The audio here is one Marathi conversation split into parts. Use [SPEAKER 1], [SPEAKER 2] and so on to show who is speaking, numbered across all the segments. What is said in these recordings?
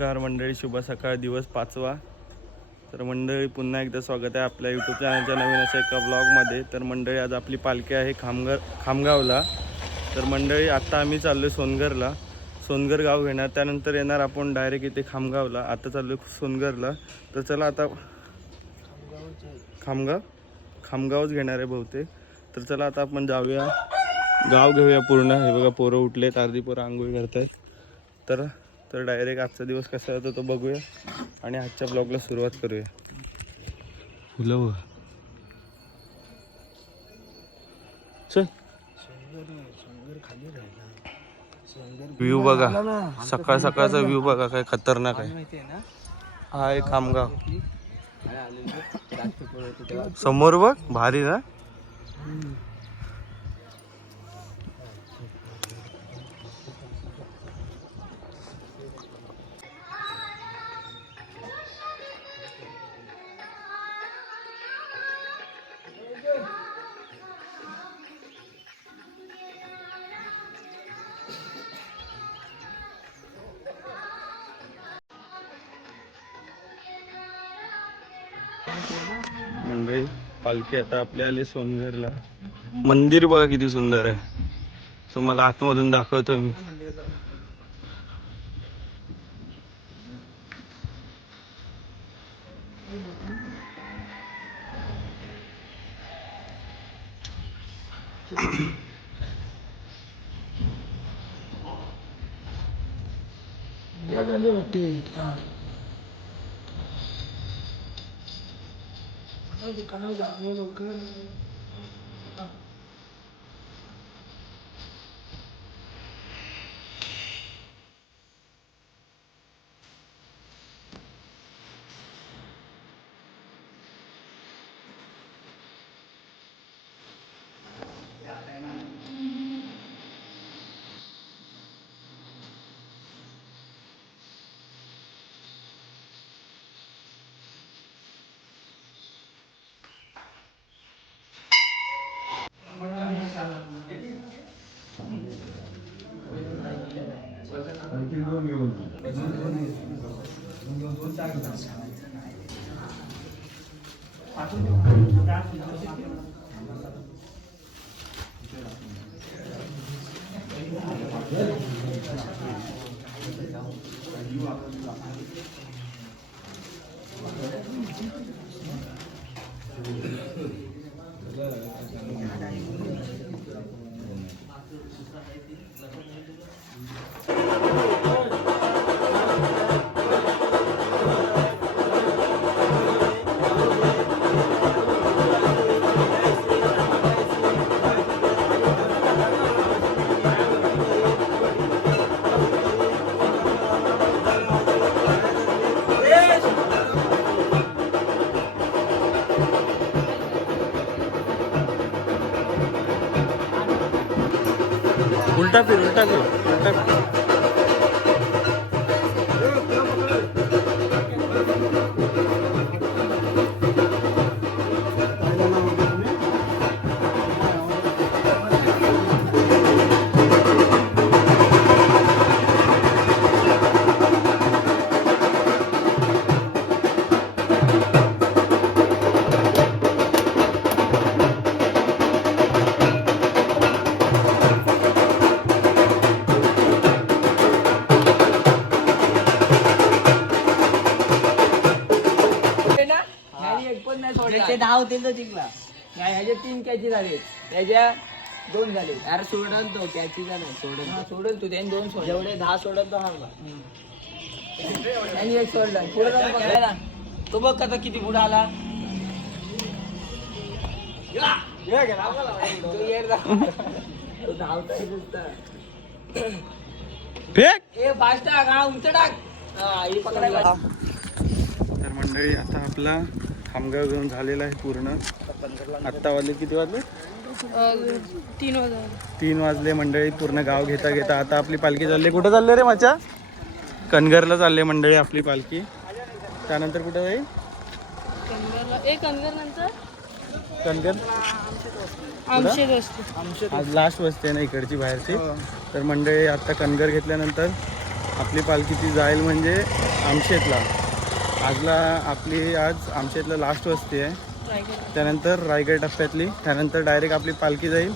[SPEAKER 1] नमस्कार मंडळी शुभ सकाळ दिवस पाचवा. तर मंडळी पुन्हा एकदा स्वागत आहे आपल्या यूट्यूब चॅनलच्या नवीन अशा एका ब्लॉगमध्ये तर मंडळी आज आपली पालखी आहे खामगर खामगावला. तर मंडळी आत्ता आम्ही चाललो आहे सोनगरला. सोनगर गाव घेणार त्यानंतर येणार आपण डायरेक्ट इथे खामगावला. आता चाललो आहे सोनगरला. तर चला आता खामगाव खामगावच घेणार आहे बहुतेक. तर चला आता आपण जाऊया. गाव घेऊया पूर्ण. हे बघा पोरं उठलेत अर्धी पोरं आंघोळी आहेत तर तर डायरेक्ट आजचा दिवस कसा होतो तो बघूया आणि आजच्या ब्लॉगला सुरुवात करूया. फुलं चल. व्ह्यू बघा. सकाळ सकाळचा व्ह्यू बघा काय खतरनाक आहे. हा आहे खामगाव. समोर बघ भारी ना? पालखी आता आपल्या आले सोनगरला मंदिर बघा किती सुंदर आहे. तुम्हाला आतमधून दाखवतो मी. 喉が喉が喉が उलटा उल्टा फिर
[SPEAKER 2] त्याचे दहा होतील तर जिंकला. नाही ह्याचे तीन कॅची झाले. त्याच्या दोन झाले. अरे सोडल तो कॅची झाला. सोडल सोडल तू. त्यांनी दोन सोड जेवढे दहा सोडल तो हारला. त्यांनी एक सोडला. पुढे जाऊन बघायला तो बघ कसा किती पुढे आला. तो तो धावताय हा हा ही
[SPEAKER 1] तर मंडळी आता आपला खामगाव घेऊन झालेला आहे पूर्ण. आत्ता वाजले किती वाजले?
[SPEAKER 3] तीन हजार
[SPEAKER 1] तीन वाजले मंडळी पूर्ण गाव घेता घेता आता आपली पालखी चालली. कुठं चालले रे माझ्या कनगरला चालले मंडळी आपली पालखी. त्यानंतर कुठं जाईल?
[SPEAKER 3] असते
[SPEAKER 1] आज लास्ट वस्ती ना इकडची बाहेरची. तर मंडळी आता कणगर घेतल्यानंतर आपली पालखी ती जाईल म्हणजे आमशेतला. आजला आपली आज आमच्या इथलं लास्ट वस्ती आहे. त्यानंतर रायगड टप्प्यातली त्यानंतर डायरेक्ट आपली पालखी जाईल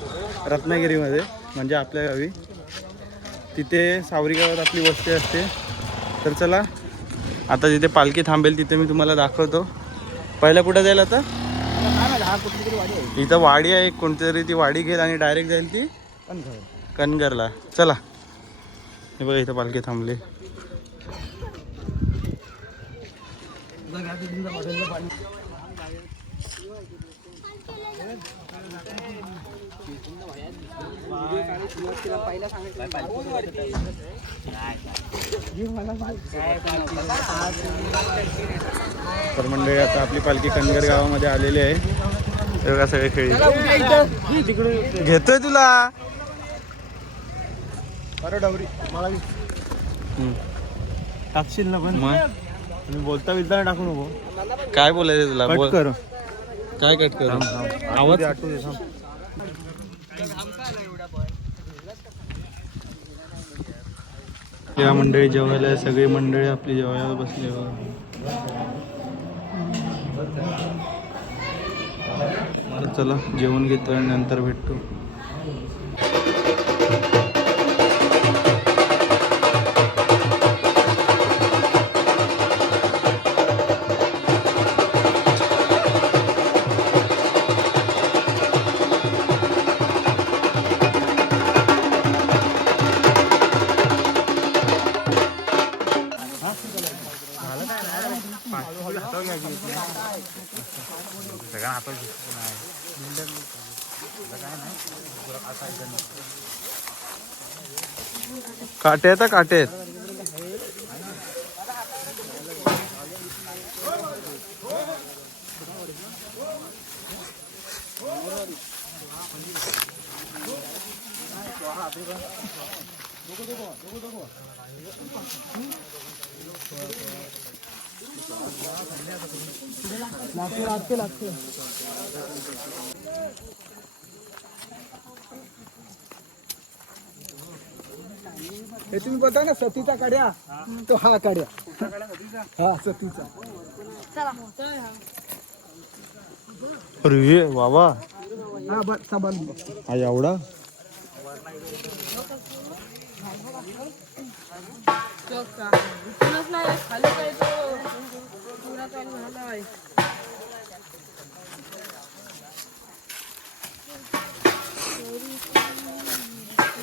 [SPEAKER 1] रत्नागिरीमध्ये म्हणजे आपल्या गावी. तिथे सावरी गावात आपली वस्ती असते. तर चला आता जिथे पालखी थांबेल तिथे मी तुम्हाला दाखवतो. पहिला कुठं जाईल आता? इथं वाडी आहे एक कोणती तरी ती वाडी घेईल आणि डायरेक्ट जाईल ती
[SPEAKER 2] पण घर
[SPEAKER 1] चला. हे बघा इथं पालखी थांबली. तर मंडळी आता आपली पालखी कनगर गावामध्ये आलेली आहे. बघा सगळे खेळी. घेतोय तुला?
[SPEAKER 2] बरं डवरी मला. टाकशील ना पण?
[SPEAKER 1] मग?
[SPEAKER 2] तुम्ही बोलता बिलता टाकू नको.
[SPEAKER 1] काय बोलायचं तुला? बोल.
[SPEAKER 2] कर.
[SPEAKER 1] काय कट कर? आवाज?
[SPEAKER 2] आठवू दे थांब.
[SPEAKER 1] या मंडळी जेवायला सगळी मंडळी आपली जेवायला बसली तर चला जेवण घेतो आणि नंतर भेटतो काटे आहेत हा, काटे आहेत.
[SPEAKER 2] हे तुम्ही बघा ना सतीचा काड्या. तो हा काड्या. हा सतीचा.
[SPEAKER 1] अरे बाबा.
[SPEAKER 2] हा
[SPEAKER 1] हा एवढा?
[SPEAKER 3] नाही खाली काय तो झालाय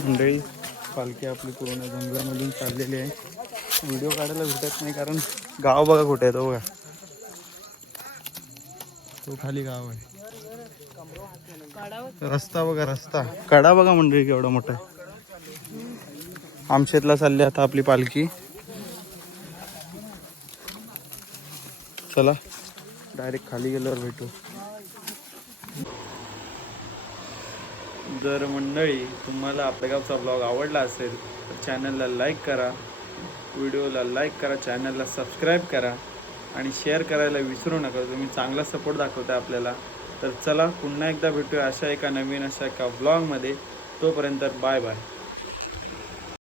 [SPEAKER 1] मंडळी पालखी आपली पूर्ण जंगलामधून चाललेली आहे. व्हिडिओ काढायला भेटत नाही कारण गाव बघा कुठे आहे तो बघा. तो खाली गाव आहे. रस्ता बघा रस्ता. कडा बघा मंडळी केवढा मोठा आहे. आमशेतला चालली आता आपली पालखी. चला डायरेक्ट खाली गेल्यावर भेटू. जर मंडळी तुम्हाला आपल्या गावचा ब्लॉग आवडला असेल तर चॅनलला लाईक करा. व्हिडिओला लाईक करा चॅनलला सबस्क्राईब करा. आणि शेअर करायला विसरू नका. तुम्ही चांगला सपोर्ट दाखवता आपल्याला. तर चला पुन्हा एकदा भेटूया अशा एका नवीन अशा एका ब्लॉगमध्ये तोपर्यंत बाय बाय